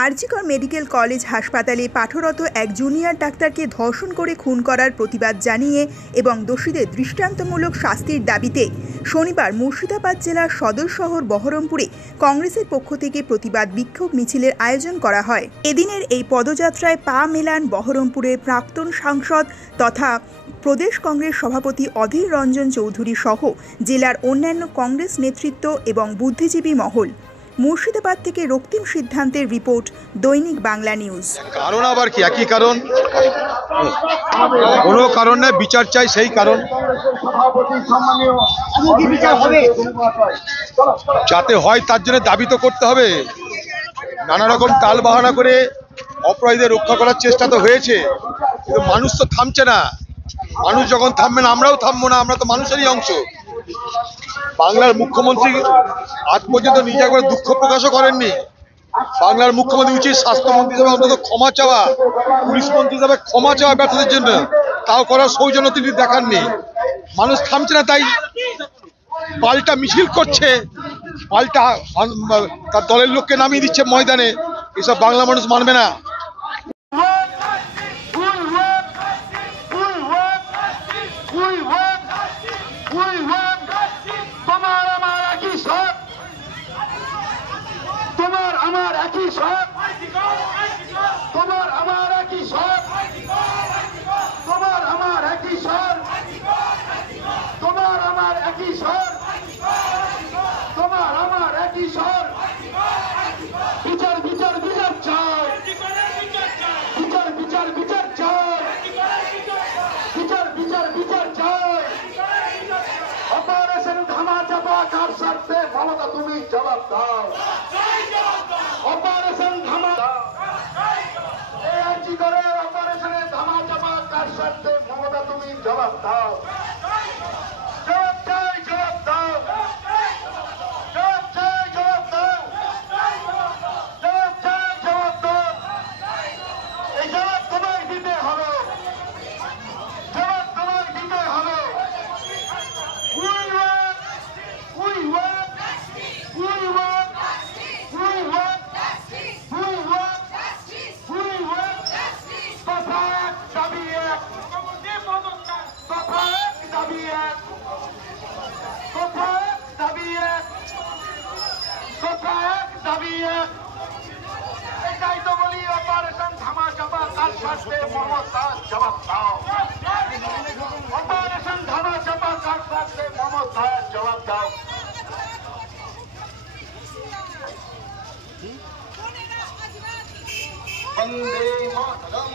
RG Kar medical college হাসপাতালে পাঠরত এক junior ডাক্তারকে ধর্ষণ করে খুন করার প্রতিবাদ জানিয়ে এবং দোষীদের দৃষ্টান্তমূলক শাস্তির দাবিতে শনিবার মুর্শিদাবাদ জেলার সদর শহর বহরমপুরে কংগ্রেসের পক্ষ থেকে প্রতিবাদ বিক্ষোভ মিছিলের আয়োজন করা হয়। এদিনের এই পদযাত্রায় পা মেলান বহরমপুরের প্রাক্তন সাংসদ তথা প্রদেশ কংগ্রেস সভাপতি অধীর রঞ্জন চৌধুরী সহ জেলার অন্যান্য কংগ্রেস নেতৃত্ব এবং বুদ্ধিজীবী মহল। মুর্শিদাবাদ থেকে রক্তিম সিদ্ধান্তের রিপোর্ট, দৈনিক বাংলা নিউজ। কারণ আবার কি একই কারণ, কোনো কারণ নেই, বিচার চাই সেই কারণ যাতে হয় তার জন্য দাবি তো করতে হবে। নানা রকম টাল বাহানা করে অপরাধীদের রক্ষা করার চেষ্টা তো হয়েছে, কিন্তু মানুষ তো থামছে না। মানুষ যখন থামবে না আমরাও থামবো না, আমরা তো মানুষেরই অংশ। বাংলার মুখ্যমন্ত্রী আজ পর্যন্ত নিজে একবার দুঃখ প্রকাশও করেননি। বাংলার মুখ্যমন্ত্রী উচিত স্বাস্থ্যমন্ত্রী হিসেবে অন্তত ক্ষমা চাওয়া, পুলিশ মন্ত্রী হিসেবে ক্ষমা চাওয়া ব্যর্থতার জন্য, তাও করার সৌজন্য তিনি দেখাননি। মানুষ থামছে না, তাই পাল্টা মিছিল করছে, পাল্টা তার দলের লোককে নামিয়ে দিচ্ছে ময়দানে। এসব বাংলা মানুষ মানবে না। তোমার আমার একই সব, তোমার আমার একই সব, তোমার আমার একই সব, তোমার আমার একই সব, তোমার আমার একই সব। বিচার বিচার বিচার চাই, বিচার বিচার বিচার চাই, বিচার বিচার বিচার চাই। অপারেশন ধামাচাপা কার স্বার্থে মমতা তুমি জবাব দাও। অপারেশন আরজিকরের অপারেশনে ধামাচাপা কার স্বার্থে মমতা তুমি জবাব দাও। জবাব চাই, জবাব দাও, জবাব চাই, জবাব দাও, জবাব চাই, জবাব দাও। এই জবাব তোমায় দিতে হবে, জবাব তোমায় দিতে হবে। এটাই তো বলি, অপারেশন ধামাচাপা কার স্বার্থে মমতা জবাব দাও। অপারেশন ধামাচাপা কার স্বার্থে মমতা জবাব দাও। বন্দে মাতরম।